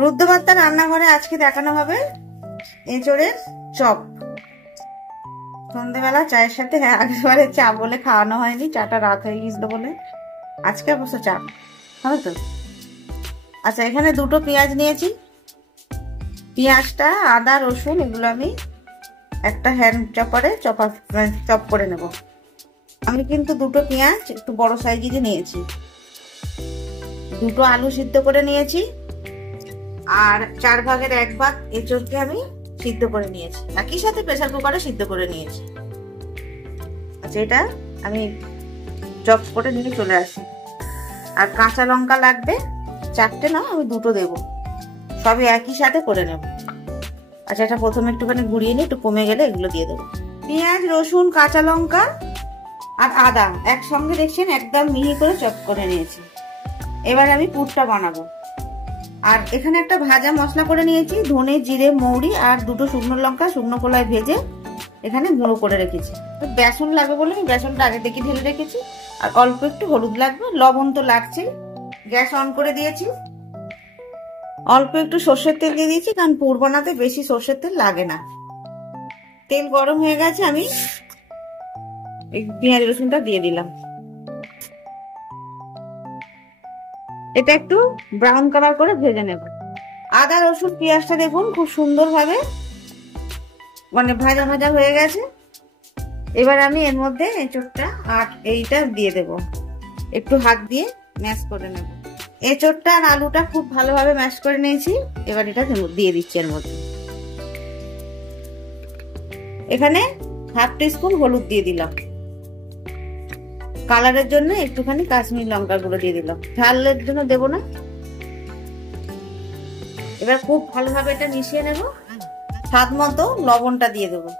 রুদ্রবার্তা রান্নাঘরে আজকে দেখানো হবে এঁচড়ের চপ। সন্ধ্যেবেলা চায়ের সাথে, আগেবারে চা বলে খাওয়ানো হয়নি, চাটা রাত হয়ে গেছিল বলে আজকে অবশ্য চা হবে তো। আচ্ছা, এখানে দুটো পেঁয়াজ নিয়েছি। পেঁয়াজটা, আদা, রসুন এগুলো আমি একটা হ্যান্ড চপারে চপ করে নেব। আমি কিন্তু দুটো পেঁয়াজ একটু বড় সাইজেরই নিয়েছি, দুটো আলু সিদ্ধ করে নিয়েছি, আর 4 ভাগের 1 ভাগ এঁচড়কে আমি সিদ্ধ করে নিয়েছি, একই সাথে প্রেসার কুকারে সিদ্ধ করে নিয়েছি। আচ্ছা, এটা আমি চপ করে নিয়ে চলে আসি। আর কাঁচা লঙ্কা লাগবে 4টে, না আমি 2টো দেবো, সবই একই সাথে করে নেব। আচ্ছা, এটা প্রথমে একটুখানি গুঁড়িয়ে নিয়ে একটু কমে গেলে এগুলো দিয়ে দেবো। পেঁয়াজ, রসুন, কাঁচা লঙ্কা আর আদা একসঙ্গে দেখছেন একদম মিহি করে চপ করে নিয়েছি। এবার আমি পুরটা বানাবো। আর এখানে একটা ভাজা মশলা করে নিয়েছি, ধনে, জিরে, মৌরি আর 2টো শুকনো লঙ্কা শুকনো কলায় ভেজে এখানে গুঁড়ো করে রেখেছি। বেসন লাগবে বলে আমি বেসনটা আগে থেকে ঢেলে রেখেছি। আর অল্প একটু হলুদ লাগবে, লবণ তো লাগছে। গ্যাস অন করে দিয়েছি, অল্প একটু সর্ষের তেল দিয়ে দিয়েছি, কারণ পুর বানাতে বেশি সর্ষের তেল লাগে না। তেল গরম হয়ে গেছে, আমি এই পেঁয়াজ রসুনটা দিয়ে দিলাম। এটা একটু ব্রাউন কালার করে ভেজে নেব। আদা, রসুন, পেঁয়াজটা দেখুন খুব সুন্দর ভাবে মানে ভাজা ভাজা হয়ে গেছে। এবার আমি এর মধ্যে এঁচড়টা আর এইটা দিয়ে দেব, একটু হাত দিয়ে ম্যাশ করে নেব। এঁচড়টা আর আলুটা খুব ভালোভাবে ম্যাশ করে নিয়েছি। এবার এটা দিয়ে দিচ্ছি এর মধ্যে। এখানে 1/2 টিস্পুন হলুদ দিয়ে দিলাম, কালারের জন্য একটুখানি কাশ্মীরি লঙ্কার গুঁড়ো দিয়ে দিলাম, ঝালের জন্য দেবো না। এবার খুব ভালোভাবে এটা মিশিয়ে নেব। স্বাদ মতো লবণটা দিয়ে দেবো।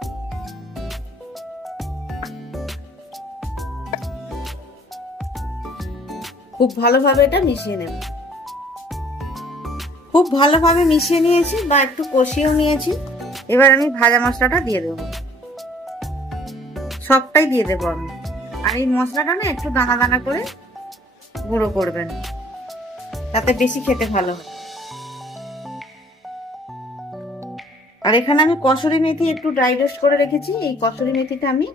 খুব ভালোভাবে এটা মিশিয়ে নেব। খুব ভালোভাবে মিশিয়ে নিয়েছি বা একটু কষিয়েও নিয়েছি। এবার আমি ভাজা মশলাটা দিয়ে দেবো, সবটাই দিয়ে দেবো আমি। আর এই মশলাটা না একটু দানা দানা করে গুঁড়ো করবেন, তাতে বেশি খেতে ভালো হয়। আর এখানে আমি কসুরি মেথি একটু ড্রাই রোস্ট করে রেখেছি, এই কসুরি মেথিটা আমি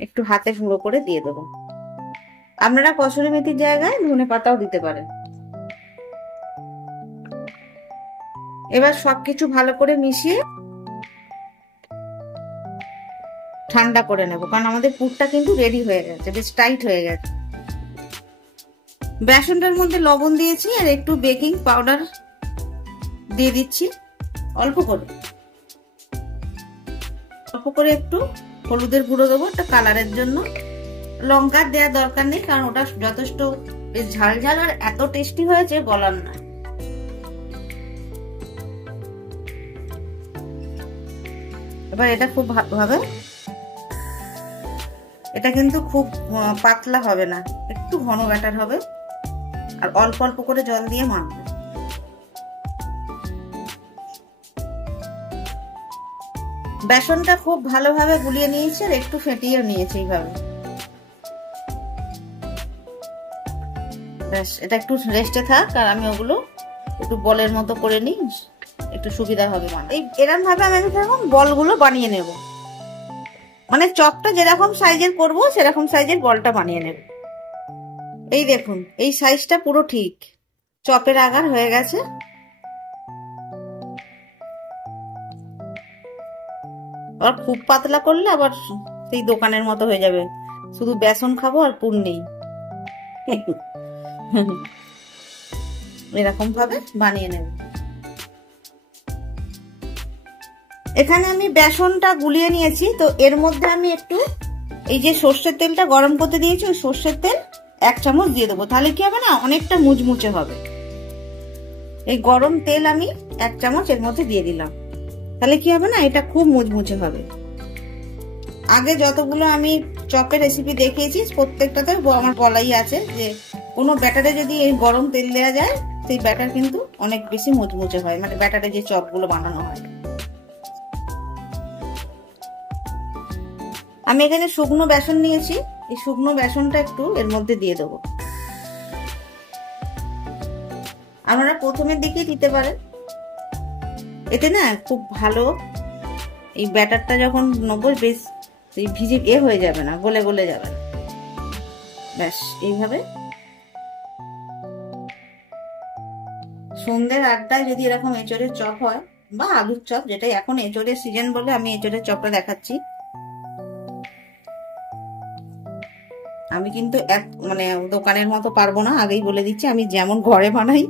একটু হাতে গুঁড়ো করে দিয়ে দেবো। আপনারা কসুরি মেথির জায়গায় ধনে পাতাও দিতে পারেন। এবার সবকিছু ভালো করে মিশিয়ে ঠান্ডা করে নেব, কারণ আমাদের পুরটা কিন্তু রেডি হয়ে গেছে, বেশ টাইট হয়ে গেছে। বেসনটার মধ্যে লবণ দিয়েছি আর একটু বেকিং পাউডার দিয়ে দিচ্ছি অল্প করে। অল্প করে একটু হলুদের গুঁড়ো দেবো একটা কালারের জন্য। লঙ্কার দেওয়ার দরকার নেই, কারণ ওটা যথেষ্ট বেশ ঝাল ঝাল আর এত টেস্টি হয়েছে বলার না। এবার এটা খুব ভালোভাবে, এটা কিন্তু খুব পাতলা হবে না, একটু ঘন ব্যাটার হবে। আর অল্প অল্প করে জল দিয়ে মাখবো। বেসনটা খুব ভালোভাবে গুলিয়ে নিয়েছি আর একটু ফেটিয়েও নিয়েছি এইভাবে। ব্যাস, এটা একটু রেস্টে থাক আর আমি ওগুলো একটু বলের মতো করে নিই, একটু সুবিধা হবে। এই এরকম ভাবে আমি এখন বলগুলো বানিয়ে নেব, মানে চপটা যেরকম সাইজের করবো সেরকম সাইজের বলটা বানিয়ে নেব। এই দেখুন, এই সাইজটা পুরো ঠিক চপের আকার হয়ে গেছে। আর খুব পাতলা করলে আবার সেই দোকানের মতো হয়ে যাবে, শুধু বেসন খাবো আর পুর নেই। এরকম ভাবে বানিয়ে নেব। এখানে আমি বেসনটা গুলিয়ে নিয়েছি, তো এর মধ্যে আমি একটু এই যে সর্ষের তেলটা গরম করতে দিয়েছি, ওই সর্ষের তেল 1 চামচ দিয়ে দেবো। তাহলে কি হবে না, অনেকটা মুচমুচে হবে। এই গরম তেল আমি 1 চামচ এর মধ্যে দিয়ে দিলাম, তাহলে কি হবে না, এটা খুব মুচমুচে হবে। আগে যতগুলো আমি চপের রেসিপি দেখিয়েছি প্রত্যেকটাতে আমার বলাই আছে যে কোনো ব্যাটারে যদি এই গরম তেল দেওয়া যায় সেই ব্যাটার কিন্তু অনেক বেশি মুচমুচে হয়, মানে ব্যাটারে যে চপগুলো বানানো হয়। আমি এখানে শুকনো বেসন নিয়েছি, এই শুকনো বেসনটা একটু এর মধ্যে দিয়ে দেবো। আপনারা প্রথমের দিকে দিতে পারেন, এতে না খুব ভালো এই ব্যাটারটা যখন নেবো বেশ ভিজে হয়ে যাবে না, গলে গলে যাবে না। ব্যাস এইভাবে সন্ধ্যের আড্ডায় যদি এরকম এঁচড়ের চপ হয় বা আলুর চপ, যেটাই এখন এঁচড়ের সিজন বলে আমি এঁচড়ের চপটা দেখাচ্ছি। আমি কিন্তু মানে দোকানের মতো পারবো না, আগেই বলে দিচ্ছি। আমি যেমন ঘরে বানাই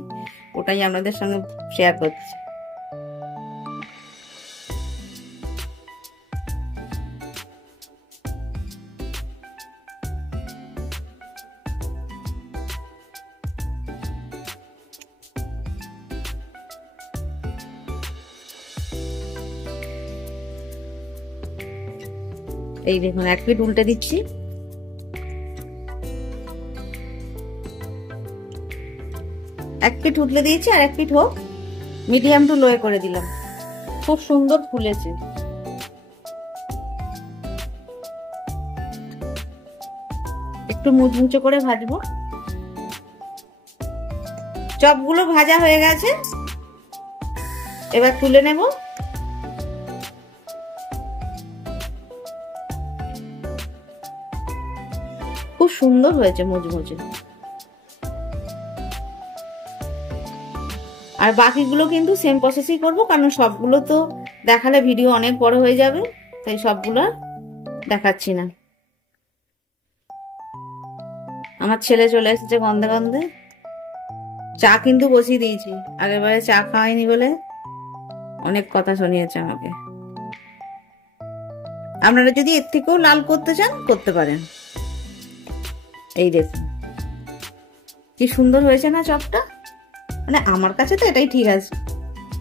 ওটাই আপনাদের সঙ্গে শেয়ার করছি। এই দেখুন, এক পিঠ উল্টে দিচ্ছি। এক পিঠ উল্টে দিয়েছি, আর এক পিঠ হোক, মিডিয়াম টু লোয়ে করে দিলাম। খুব সুন্দর ফুলেছে। একটু মুচমুচে করে ভাজবো। চপগুলো ভাজা হয়ে গেছে, এবার তুলে নেব। খুব সুন্দর হয়েছে, মুচমুচে। আর বাকিগুলো কিন্তু সেম প্রসেসই করবো, কারণ সবগুলো তো দেখালে ভিডিও অনেক বড় হয়ে যাবে, তাই সবগুলো দেখাচ্ছি না। আমার ছেলে চলে এসেছে গন্ধে গন্ধে। চা কিন্তু বসিয়ে দিয়েছি, আগেরবারে চা খাওয়াইনি বলে অনেক কথা শুনিয়েছে আমাকে। আপনারা যদি এর থেকেও লাল করতে চান করতে পারেন। এই দেখুন কি সুন্দর হয়েছে না চপটা। মানে আমার কাছে তো এটাই ঠিক আছে,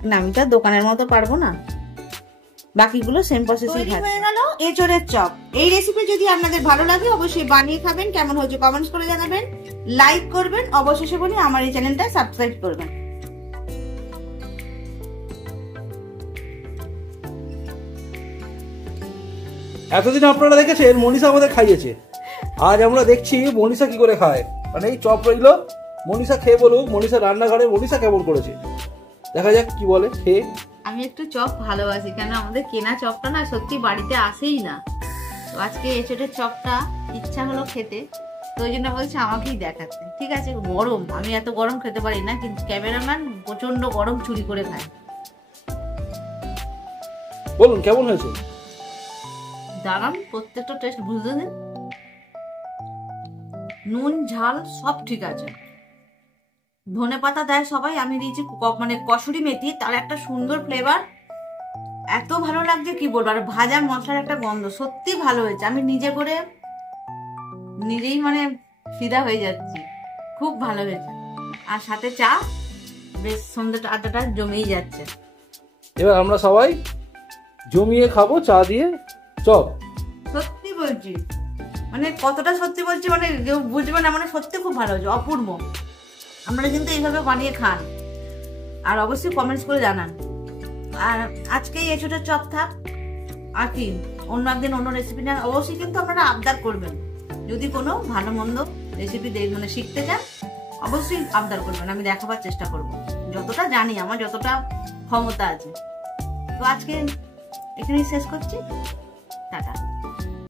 না আমি তো আর দোকানের মতো পারবো না। বাকিগুলো সেম প্রসেসই হয়ে গেল এঁচড়ের চপ। এই রেসিপি যদি আপনাদের ভালো লাগে অবশ্যই বানিয়ে খাবেন, কেমন হয়েছে কমেন্টস করে জানাবেন, লাইক করবেন, অবশেষে বলি আমার এই চ্যানেলটা সাবস্ক্রাইব করবেন। এতদিন আপনারা দেখেছেন মনীষা আমাদের খাইয়েছে, আজ আমরা দেখছি মনীষা কি করে খায়। মানে এই চপ রইলো, মনীষা খেয়ে বলুক মনীষা রান্নাঘরে মনীষা কেমন করেছে, দেখা যাক কি বলে খেয়ে। আমি একটু চপ ভালোবাসি, কেন আমাদের কেনা চপটা না সত্যি বাড়িতে আসেই না। তো আজকে এঁচড়ের চপটা ইচ্ছা হলো খেতে, তো ওই জন্য বলছি আমাকেই দেখাতে। ঠিক আছে, গরম, আমি এত গরম খেতে পারি না, কিন্তু ক্যামেরাম্যান প্রচন্ড গরম চুরি করে খায়। বলুন কেমন হয়েছে। দাঁড়ান, প্রত্যেকটা টেস্ট বুঝতে দিন। নুন ঝাল সব ঠিক আছে। ধনে পাতা দেয় সবাই, আমি দিয়েছি মানে কসুরি মেথি, তার একটা সুন্দর ফ্লেভার, এত ভালো লাগছে কি বলবো। আর ভাজা মশলার একটা গন্ধ, সত্যি ভালো হয়েছে। আমি নিজে করে নিজেই মানে ফিদা হয়ে যাচ্ছি, খুব ভালো হয়েছে। আর সাথে চা, বেশ সন্ধ্যাটা আড্ডাটা জমেই যাচ্ছে। এবার আমরা সবাই জমিয়ে খাবো চা দিয়ে চপ। সত্যি বলছি, মানে কতটা সত্যি বলছি মানে কেউ বুঝবে না, মানে সত্যি খুব ভালো হয়েছে, অপূর্ব। আপনারা কিন্তু এইভাবে বানিয়ে খান, আর অবশ্যই কমেন্টস করে জানান। আর আজকে এঁচড়ের চপ থাক, আর কি অন্য একদিন অন্য রেসিপি নেন। অবশ্যই কিন্তু আপনারা আবদার করবেন, যদি কোনো ভালো মন্দ রেসিপি মানে শিখতে চান অবশ্যই আবদার করবেন, আমি দেখাবার চেষ্টা করব যতটা জানি, আমার যতটা ক্ষমতা আছে। তো আজকে এখানেই শেষ করছি, টাটা।